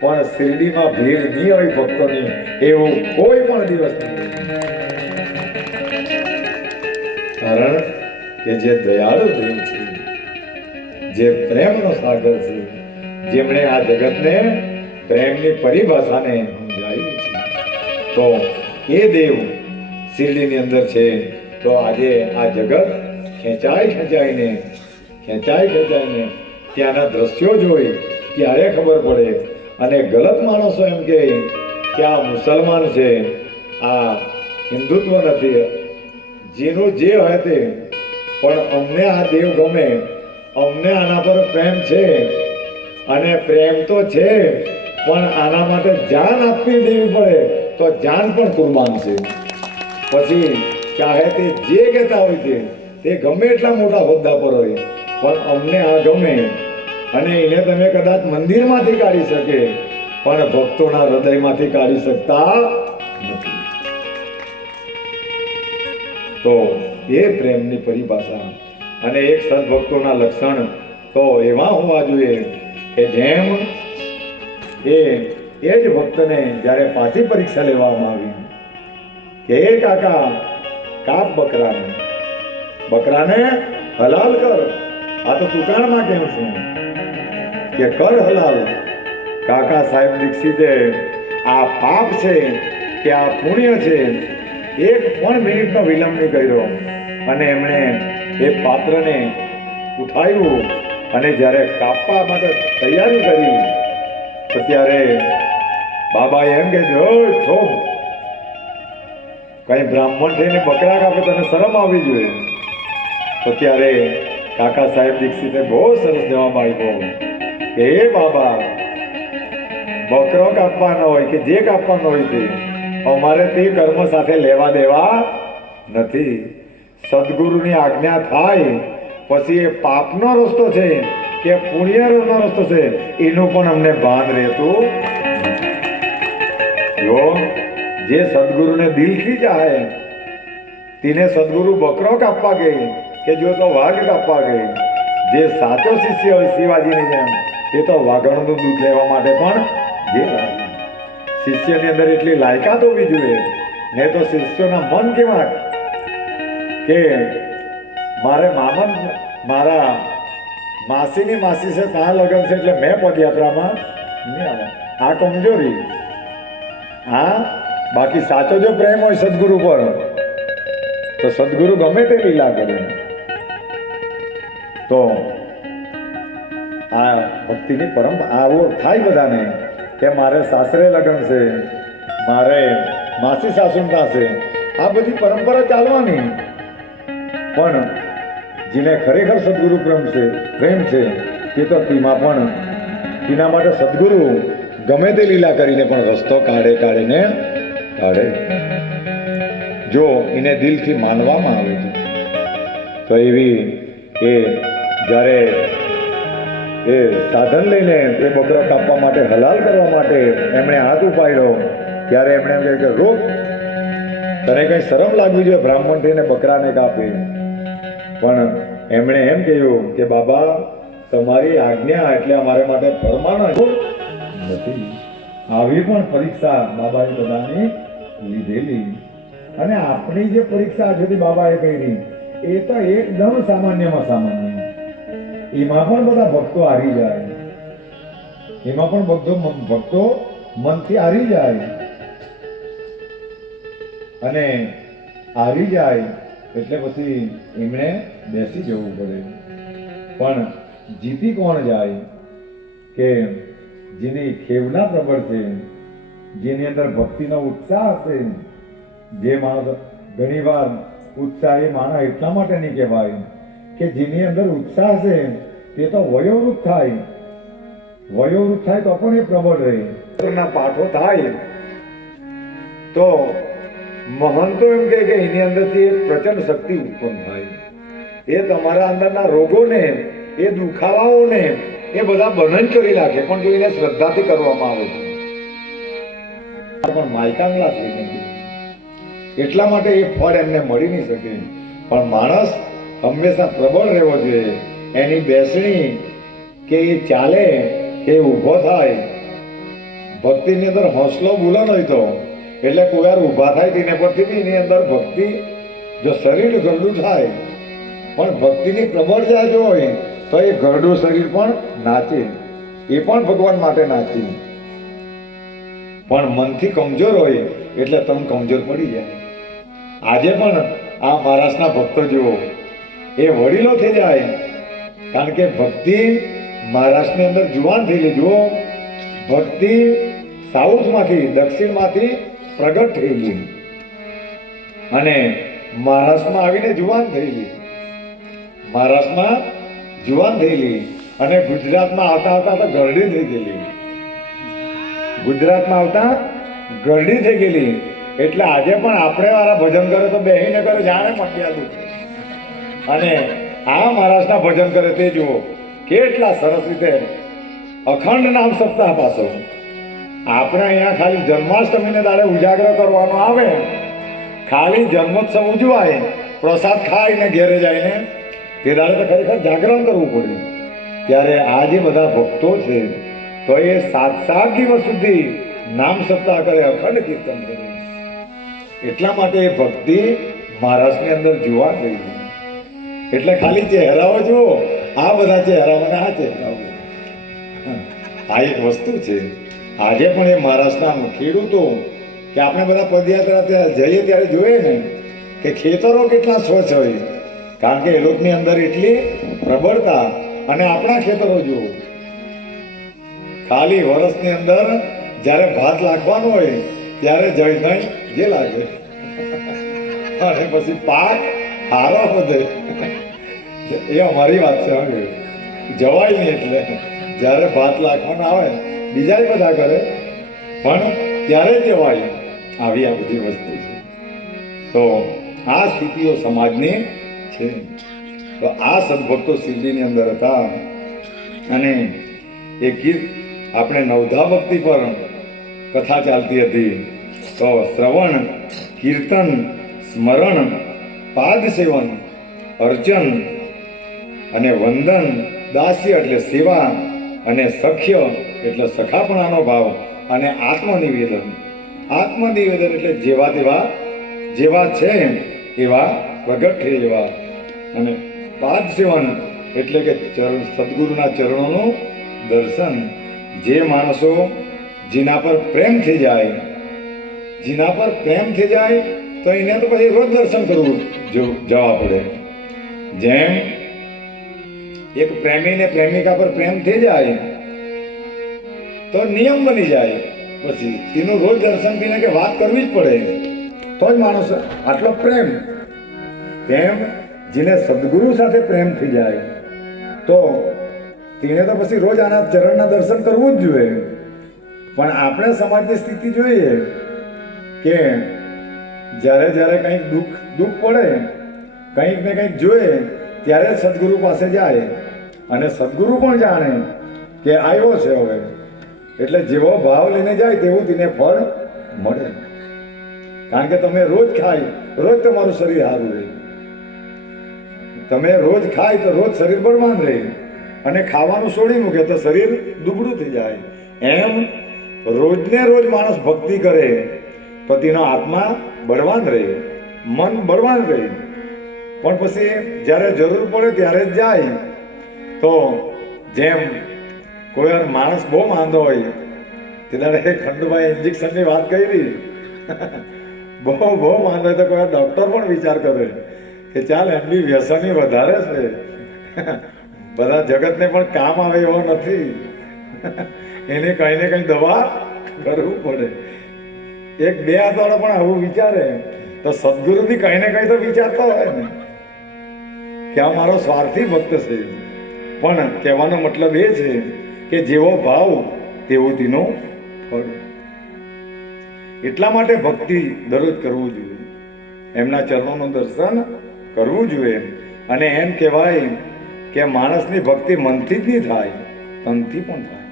પણ શિરડીમાં ભીડ નહીં હોય ભક્તોની એવું કોઈ પણ દિવસ નહીં. કારણ કે જે દયાળુ દેવ છે, જે પ્રેમનો સાગર છે, જેમણે આ જગતને પ્રેમની પરિભાષાને સમજાવી છે, તો એ દેવ શિરડીની અંદર છે. તો આજે આ જગત ખેંચાઈને ત્યાંના દ્રશ્યો જોઈ ત્યારે ખબર પડે. અને ગલત માણસો એમ કહે કે આ મુસલમાન છે, આ હિન્દુત્વ નથી, જેનું જે હોય તે, પણ અમને આ દેવ ગમે, અમને આના પર પ્રેમ છે. અને પ્રેમ તો છે, પણ આના માટે જાન આપવી દેવી પડે તો જાન પણ કુરબાન છે. પછી ચાહે તે જે કહેતા હોય છે, તે ગમે એટલા મોટા હોદ્દા પર હોય, પણ અમને આ ગમે. અને એને તમે કદાચ મંદિરમાંથી કાઢી શકે, પણ ભક્તોના હૃદયમાંથી કાઢી શકતા નથી. તો એ પ્રેમની પરિભાષા અને એક સદભક્તોના લક્ષણ તો એવા હોવા જોઈએ કે જેમ એ જ ભક્તને જ્યારે પાછી પરીક્ષા લેવામાં આવી કે એ કાકા કાપ બકરાને હલાલ કર. આ તો દુકાનમાં કેમ છું કે કર હલાલ. કાકા સાહેબ દીક્ષિતે આ પાપ છે કે આ પુણ્ય છે, એક પણ મિનિટનો વિલંબ નહીં કર્યો. અને એમણે એ પાત્રને ઉઠાવ્યું અને જ્યારે કાપવા માટે તૈયારી કરી તો ત્યારે બાબાએ એમ કીધું, થોભ, કઈ બ્રાહ્મણ થઈને બકરા કાપે તને શરમ આવવી જોઈએ. તો ત્યારે કાકા સાહેબ દીક્ષિતે બહુ સરસ જવાબ આપ્યો કે હે બાબા, બકરો કાપવાનો હોય કે જે કાપવાનો હોય તે, અમારે તે કર્મ સાથે લેવા દેવા નથી. સદગુરુની આજ્ઞા થાય પછી એ પાપનો રસ્તો છે કે પુણ્યનો રસ્તો છે એનું પણ અમને ભાન રહેતું. જો જે સદગુરુને દિલથી ચાહે તેને સદગુરુ બકરો કાપવા ગઈ કે જો તો વાઘ કાપવા ગઈ. જે સાચો શિષ્ય હોય શિવાજીની જેમ, તે તો વાઘણનું દૂધ લેવા માટે પણ જે શિષ્યની અંદર એટલી લાયકાત હોવી જોઈએ. ને તો શિષ્યોના મન કેવા કે મારે મારા માસીની માસી છે ત્યાં લગન છે એટલે મેં પદયાત્રામાં નહીં આવે. આ કમજોરી. હા, બાકી સાચો જો પ્રેમ હોય સદગુરુ પર તો સદગુરુ ગમે તે લીલા કરે. તો આ ભક્તિની પરંપરા આવો થાય બધાને કે મારે સાસરે લગન છે, મારે માસી સાસુના છે, આ બધી પરંપરા ચાલવાની. પણ જેને ખરેખર સદગુરુ પ્રેમ છે તે તો તેમાં પણ તેના માટે સદગુરુ ગમે તે લીલા કરીને પણ રસ્તો કાઢે. જો એને દિલથી માનવામાં આવે તો એવી એ જ્યારે એ સાધન લઈને એ બકરો કાપવા માટે હલાલ કરવા માટે એમણે હાથ ઉપાડ્યો ત્યારે એમણે એમ કહ્યું કે રોક, તને કંઈ શરમ લાગવી જોઈએ બ્રાહ્મણ થઈને બકરાને કાપે. પણ એમણે એમ કહ્યું કે બાબા, તમારી આજ્ઞા એટલે અમારે માટે પરમાનન્ટ નથી. આવી પણ પરીક્ષા બાબાએ બધાની લીધેલી. અને આપણી જે પરીક્ષા સુધી બાબાએ કરી એ તો એકદમ સામાન્યમાં સામાન્ય. એમાં પણ બધા ભક્તો હારી જાય, એમાં પણ ભક્તો મનથી હારી જાય. અને હારી જાય એટલે પછી એમણે બેસી જવું પડે. પણ જીતી કોણ જાય કે જેની ખેવના પ્રબળ છે, જેની અંદર ભક્તિનો ઉત્સાહ હશે. જે માણસ ઘણીવાર ઉત્સાહી માણસ એટલા માટે નહીં કહેવાય કે જેની અંદર ઉત્સાહ છે તે તો વયોવૃદ્ધ થાય તો પણ એ પ્રબળ રહે. પાઠો થાય તો મહંતો એમ કહે કે એની અંદરથી એક પ્રચંડ શક્તિ ઉત્પન્ન થાય. એ તમારા અંદરના રોગોને, એ દુખાવાઓને એ બધા બંધન કરી નાખે. પણ જો એને શ્રદ્ધાથી કરવામાં આવે તો પણ માયકાંગલા થઈ નથી. એટલા માટે એ ફળ એમને મળી નહીં શકે. પણ માણસ હંમેશા પ્રબળ રહેવો જોઈએ. એની બેસણી કે એ ચાલે કે ઊભો થાય ભક્તિની અંદર હોંસલો બુલંદ હોય તો એટલે કોઈ વાર ઊભા થાય તેના પરથી બી એની અંદર ભક્તિ, જો શરીર ગરડું થાય પણ ભક્તિની પ્રબળતા જો હોય તો એ ગરડું શરીર પણ નાચે, એ પણ ભગવાન માટે નાચે. પણ મનથી કમજોર હોય એટલે તમે કમજોર પડી જાય. આજે પણ આ મહારાષ્ટ્રના ભક્તો જુઓ, એ વડીલો થઈ જાય, કારણ કે ભક્તિ મહારાષ્ટ્રની અંદર જુવાન થયેલી. જુઓ, ભક્તિ સાઉથમાંથી, દક્ષિણમાંથી પ્રગટ થયેલી અને મહારાષ્ટ્રમાં આવીને જુવાન થયેલી. મહારાષ્ટ્રમાં જુવાન થયેલી અને ગુજરાતમાં આવતા આવતા તો ગરડી થઈ ગયેલી. ગુજરાતમાં આવતા ગરડી થઈ ગયેલી. એટલે આજે પણ આપણે વાળા ભજન કરે તો બેહીને કરે જાણે મંડ્યા. અને આ મહારાષ્ટ્રના ભજન કરે તે જુઓ કેટલા સરસ રીતે અખંડ નામ સપ્તાહ પાછો. આપણે અહીંયા ખાલી જન્માષ્ટમીને દાડે ઉજાગરો કરવાનો આવે, ખાલી જન્મોત્સવ ઉજવાય, પ્રસાદ ખાઈને ઘેરે જઈને તે દાડે તો ખરેખર જાગરણ કરવું પડે. ત્યારે આ જે બધા ભક્તો છે તો એ 7 દિવસ સુધી નામ સપ્તાહ કરે, અખંડ કીર્તન કરે. એટલા માટે એ ભક્તિ મહારાષ્ટ્રની અંદર જોવા ગઈ. એટલે ખાલી ચહેરાઓ જુઓ, આ બધા ચહેરાઓને આ ચહેરાઓ, આ એક વસ્તુ છે. આજે પણ એ મહારાષ્ટ્રના ખેડૂતો કે આપણે બધા પદયાત્રા ત્યાં જઈએ ત્યારે જોઈએ ને કે ખેતરો કેટલા સ્વચ્છ હોય, કારણ કે એ લોકોની અંદર એટલી પ્રબળતા. અને આપણા ખેતરો જુઓ, ખાલી વર્ષની અંદર જ્યારે ભાત લાખવાનું હોય ત્યારે જઈ નહીં જે લાગે અને પછી પાક હારો બધે. એ અમારી વાત છે, હવે જવાય નહીં. એટલે જ્યારે ભાત લાખવાનું આવે બીજા બધા કરે પણ ત્યારે જવાય. આવી આ બધી વસ્તુ છે. તો આ સ્થિતિઓ સમાજની છે. તો આ સદભક્તો શિરડીની અંદર હતા અને એ ગીત આપણે નવધા ભક્તિ પર કથા ચાલતી હતી. તો શ્રવણ, કીર્તન, સ્મરણ, પાદ સેવન, અર્ચન અને વંદન, દાસ્ય એટલે સેવા અને સખ્ય એટલે સખાપણાનો ભાવ અને આત્મનિવેદન. આત્મનિવેદન એટલે જેવા તેવા, જેવા છે એવા પ્રગટ થઈ એવા. અને પાદ સેવન એટલે કે સદગુરુના ચરણોનું દર્શન. જે માણસો જેના પર પ્રેમ થઈ જાય, જેના પર પ્રેમ થઈ જાય તો એને તો પછી રોજ દર્શન કરવું જવા પડે. જેમ એક પ્રેમીને પ્રેમિકા પર પ્રેમ થઈ જાય તો નિયમ બની જાય, પછી તેનું રોજ દર્શન કરીને કે વાત કરવી જ પડે તો જ માણસ આટલો પ્રેમ. તેમ જેને સદગુરુ સાથે પ્રેમ થઈ જાય તો તેને તો પછી રોજ આના ચરણના દર્શન કરવું જ જોઈએ. પણ આપણે સમાજની સ્થિતિ જોઈએ કે જ્યારે જ્યારે કંઈક દુઃખ પડે, કંઈક ને કંઈક જોઈએ ત્યારે સદગુરુ પાસે જાય અને સદગુરુ પણ જાણે કે આવ્યો છે હવે, એટલે જેવો ભાવ લઈને જાય તેવું તેને ફળ મળે. કારણ કે તમે રોજ ખાય, રોજ તમારું શરીર સારું રહે. તમે રોજ ખાય તો રોજ શરીર બળવાન રહે અને ખાવાનું છોડી મૂકે તો શરીર દુબળું થઈ જાય. એમ રોજને રોજ માણસ ભક્તિ કરે તો તેનો આત્મા બળવાન રહે, મન બળવાન રહે. પણ પછી જ્યારે જરૂર પડે ત્યારે જ જાય. તો જેમ કોઈ વાર માણસ બહુ માંદો હોય, ત્યારે ખંડભાઈ ઇન્જેક્શનની વાત કરી, બહુ માંદો હોય તો કોઈ વાર ડૉક્ટર પણ વિચાર કરે કે ચાલ એમની વ્યસની વધારે છે, બધા જગતને પણ કામ આવે એવો નથી, એને કંઈ ને કંઈ દવા કરવું પડે. 1-2 આતોડો પણ આવું વિચારે તો સદગુરુ બી કંઈ ને કંઈ તો વિચારતો હોય ને કે આ મારો સ્વાર્થી ભક્ત છે. પણ કહેવાનો મતલબ એ છે કે જેવો ભાવ તેવું તેનું ફળ. એટલા માટે ભક્તિ દરરોજ કરવું જોઈએ, એમના ચરણોનું દર્શન કરવું જોઈએ. અને એમ કહેવાય કે માણસની ભક્તિ મનથી જ નહીં થાય, તનથી પણ થાય.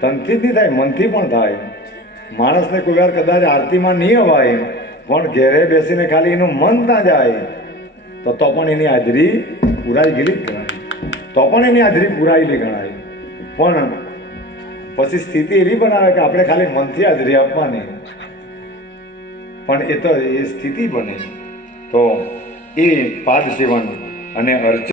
તનથી જ નહીં થાય, મનથી પણ થાય. માણસને કોઈ વાર કદાચ આરતીમાં નહીં અવાય પણ ઘેરે બેસીને ખાલી એનું મન ના જાય તો પણ એની હાજરી પુરાઈ ગયેલી જ ગણાય, તો પણ એની હાજરી પુરાયેલી ગણાય. પણ પછી સ્થિતિ એવી બનાવે કે આપણે ખાલી મનથી હાજરી આપવાની, પણ એ તો એ સ્થિતિ બને. તો એ પાદ સેવન અને અર્ચન